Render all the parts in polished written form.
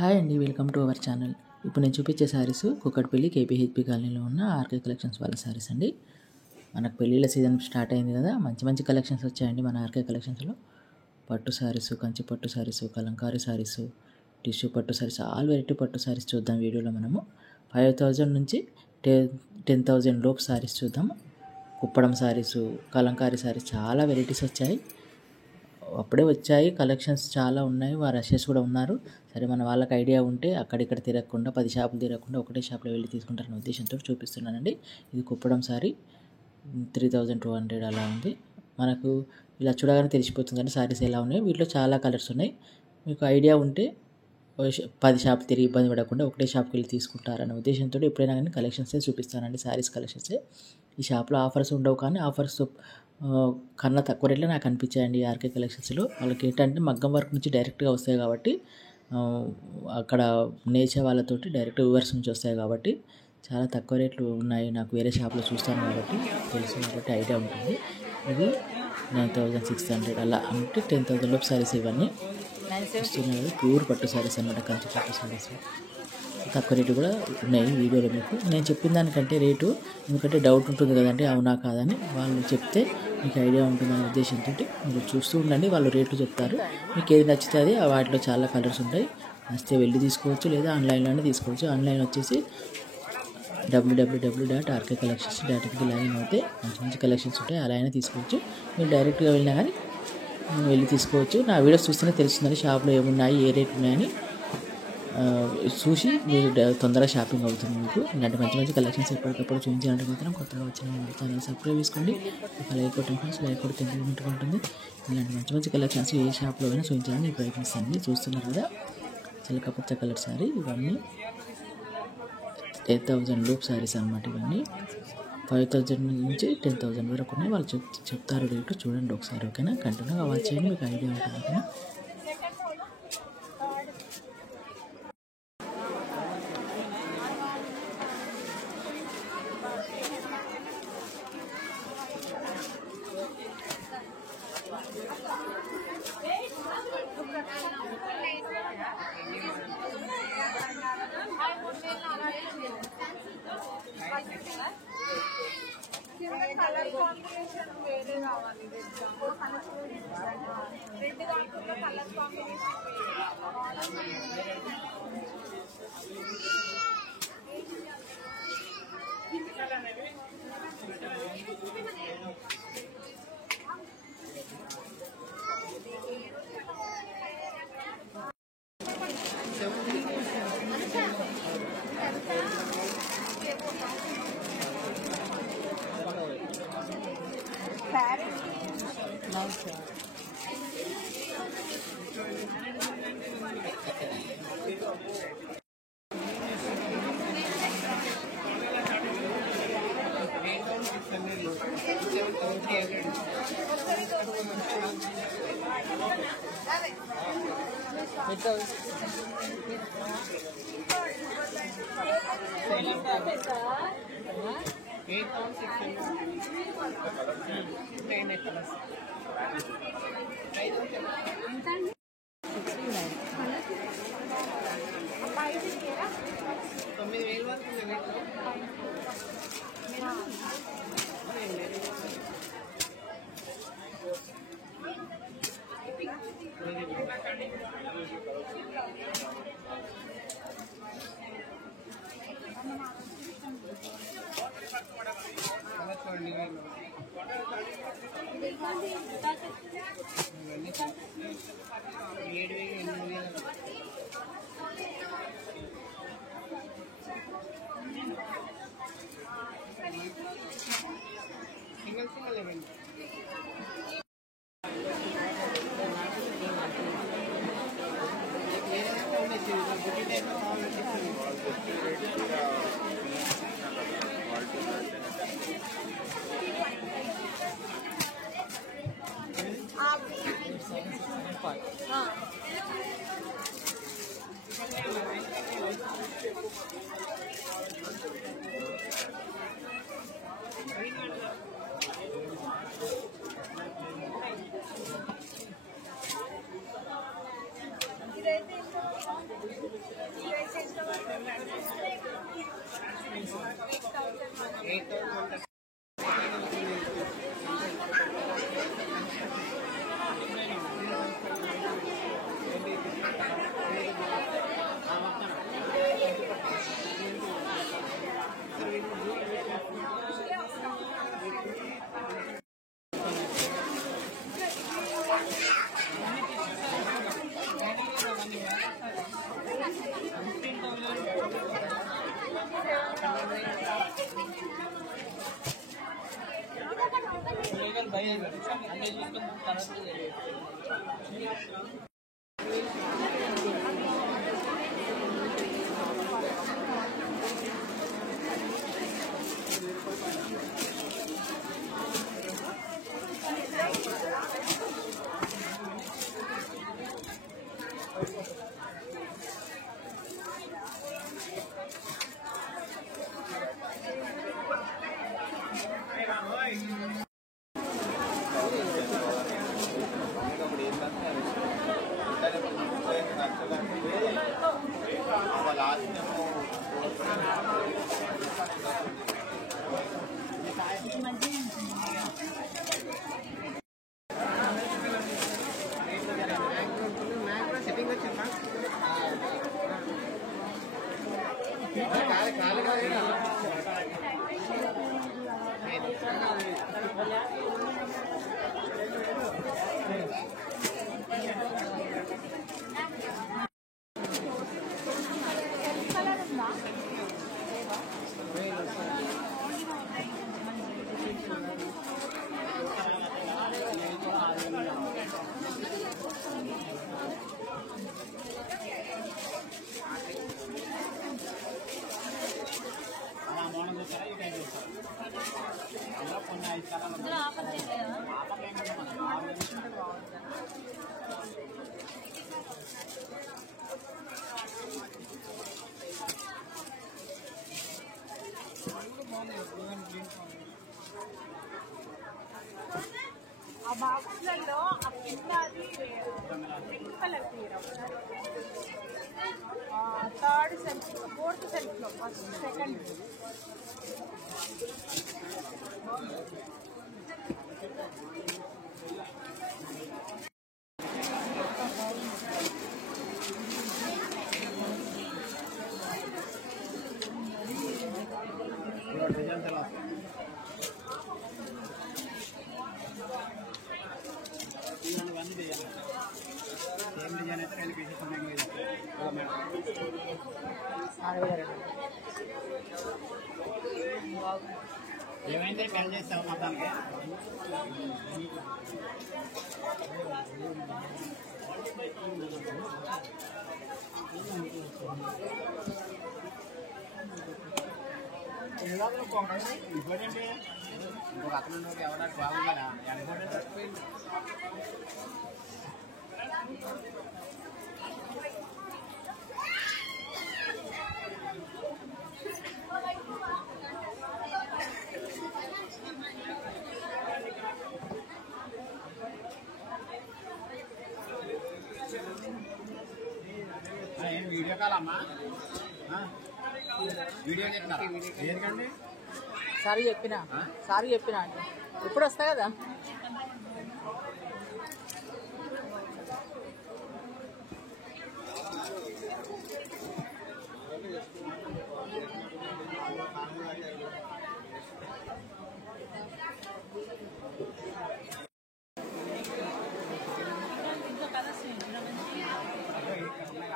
Hi అండి, welcome to our channel. ఇప్పుడు నేను చూపించే శారీస్ కుక్కట్పల్లి కేపీహెచ్పి కాలనీలో ఉన్న ఆర్కే కలెక్షన్స్ వాళ్ళ శారీస్ అండి. మనకు పెళ్ళిళ్ళ సీజన్ స్టార్ట్ అయింది కదా, మంచి మంచి కలెక్షన్స్ వచ్చాయండి మన ఆర్కే కలెక్షన్స్లో. పట్టు శారీస్, కంచి పట్టు శారీస్, కలంకారీ శారీస్, టిష్యూ పట్టు శారీస్, ఆల్ వెరైటీ పట్టు శారీస్ చూద్దాం వీడియోలో. మనము 5,000 నుంచి 10,000 లోపు శారీస్ చూద్దాము. కుప్పడం శారీస్, కలంకారీ శారీస్ చాలా వెరైటీస్ వచ్చాయి. అప్పుడే వచ్చాయి, కలెక్షన్స్ చాలా ఉన్నాయి, రషెస్ కూడా ఉన్నారు. సరే, మన వాళ్ళకి ఐడియా ఉంటే అక్కడిక్కడ తిరగకుండా 10 షాపులు తిరగకుండా ఒకటే షాప్లో వెళ్ళి తీసుకుంటారనే ఉద్దేశంతో చూపిస్తున్నానండి. ఇది కుప్పడం సారీ 3,200 అలా ఉంది. మనకు ఇలా చూడగానే తెలిసిపోతుంది కానీ సారీస్ ఎలా ఉన్నాయి. వీటిలో చాలా కలర్స్ ఉన్నాయి. మీకు ఐడియా ఉంటే 10 షాపులు తిరిగి ఇబ్బంది పడకుండా ఒకటే షాప్కి వెళ్ళి తీసుకుంటారనే ఉద్దేశంతో ఎప్పుడైనా కానీ కలెక్షన్సే చూపిస్తానండి, శారీస్ కలెక్షన్సే. ఈ షాప్లో ఆఫర్స్ ఉండవు, కానీ ఆఫర్స్ కన్నా తక్కువ రేట్లో నాకు అనిపించాయండి ఆర్కే కలెక్షన్స్లో. వాళ్ళకి ఏంటంటే మగ్గం వర్క్ నుంచి డైరెక్ట్గా వస్తాయి కాబట్టి, అక్కడ నేచర్ వాళ్ళతోటి డైరెక్ట్ వ్యూవర్స్ నుంచి వస్తాయి కాబట్టి చాలా తక్కువ రేట్లు ఉన్నాయి. నాకు వేరే షాప్లో చూస్తాను కాబట్టి తెలుసు, కాబట్టి ఐడియా ఉంటుంది. ఇది 9,600 అలా, అంటే 10,000 లోపు శారీస్ ఇవన్నీ వస్తున్నాయి. ప్యూర్ పట్టు శారీస్ అన్నమాట, కంచి పట్టు శారీస్. తక్కువ రేటు కూడా ఉన్నాయి వీడియోలో. మీకు నేను చెప్పిన దానికంటే రేటు, ఎందుకంటే డౌట్ ఉంటుంది కదండి అవునా కాదని, వాళ్ళు చెప్తే మీకు ఐడియా ఉంటుందనే ఉద్దేశంతో మీరు చూస్తూ ఉండండి. వాళ్ళు రేట్లు చెప్తారు, మీకు ఏది నచ్చితే అది. వాటిలో చాలా కలర్స్ ఉంటాయి, నచ్చితే వెళ్ళి తీసుకోవచ్చు, లేదా ఆన్లైన్లోనే తీసుకోవచ్చు. ఆన్లైన్ వచ్చేసి www.rkcollections.inకి లాగిన్ అయితే మంచి మంచి కలెక్షన్స్ ఉంటాయి, అలా అయినా తీసుకోవచ్చు. మీరు డైరెక్ట్గా వెళ్ళినా కానీ వెళ్ళి తీసుకోవచ్చు. నా వీడియోస్ చూస్తేనే తెలుస్తుందని షాప్లో ఏమున్నాయి, ఏ రేట్ ఉన్నాయని చూసి మీరు తొందరగా షాపింగ్ అవుతుంది. మీకు ఇలాంటి మంచి మంచి కలెక్షన్స్ ఎప్పటికప్పుడు చూపించాలంటే మాత్రం కొత్తగా వచ్చిన ఛానల్ సబ్స్క్రైబ్ చేసుకోండి. ఒక లైక్ కొట్టండి ఫ్రెండ్స్, లైక్ కొడితే ఇంప్రూవ్మెంట్ ఉంటుంది. ఇలాంటి మంచి మంచి కలెక్షన్స్ ఏ షాప్లో అయినా చూపించాలని ప్రయత్నిస్తాను. చూస్తున్నారు కదా, చిలకపచ్చ కలర్ శారీ. ఇవన్నీ 8,000 లోపు శారీస్ అనమాట. ఇవన్నీ 5,000 నుంచి 10,000 వరకు ఉన్నాయి. వాళ్ళు చెప్తారు రేటు, చూడండి ఒకసారి. ఓకేనా, కంటిన్యూగా వాచ్ చేయండి, మీకు ఐడియా ఉంటుంది. ఓకేనా. కలర్ కాంబినేషన్ వేరే కావాలి, రెడ్ కాకుండా కలర్ కాంబినేషన్ ఆ బాక్స్లలో ఆ కింద అది పింక్ కలర్ తీయడం థర్డ్ సెల్ఫ్ ఫోర్త్ సెల్ఫ్ లో ఫస్ట్ సెకండ్ ఏమైంది పెన్ చేస్తావు మొత్తానికి ఇవ్వడండి ఇంకొక అతను ఎవరైనా బాగుందా అనుకోండి తప్పిపోయింది వీడియో కాల్ అమ్మా వీడియో చెప్తున్నారు ఎందుకండి సారీ చెప్పినా అంటే ఇప్పుడు వస్తా కదా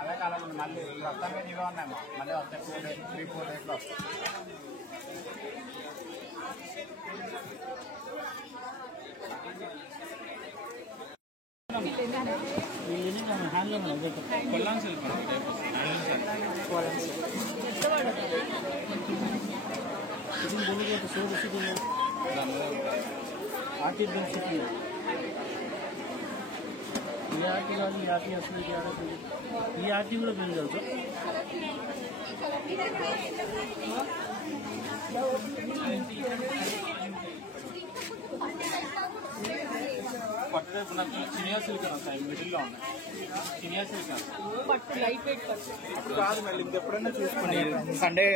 అదే కాలం మళ్ళీ వస్తామే నీవే ఉన్నాము మళ్ళీ వస్తాయి 4 days 3-4 daysలో ఈ ఆర్టీ కూడా పెరగలుగుతా పట్టు నాకు చినియా సిల్క్ వస్తాయి మిడిల్లో ఉన్నాయి చినియా సిల్క్ పట్టు లైట్ వెయిట్ పట్టు. ఇప్పుడు కాదు మళ్ళీ ఇది ఎప్పుడైనా చూసుకుని సండే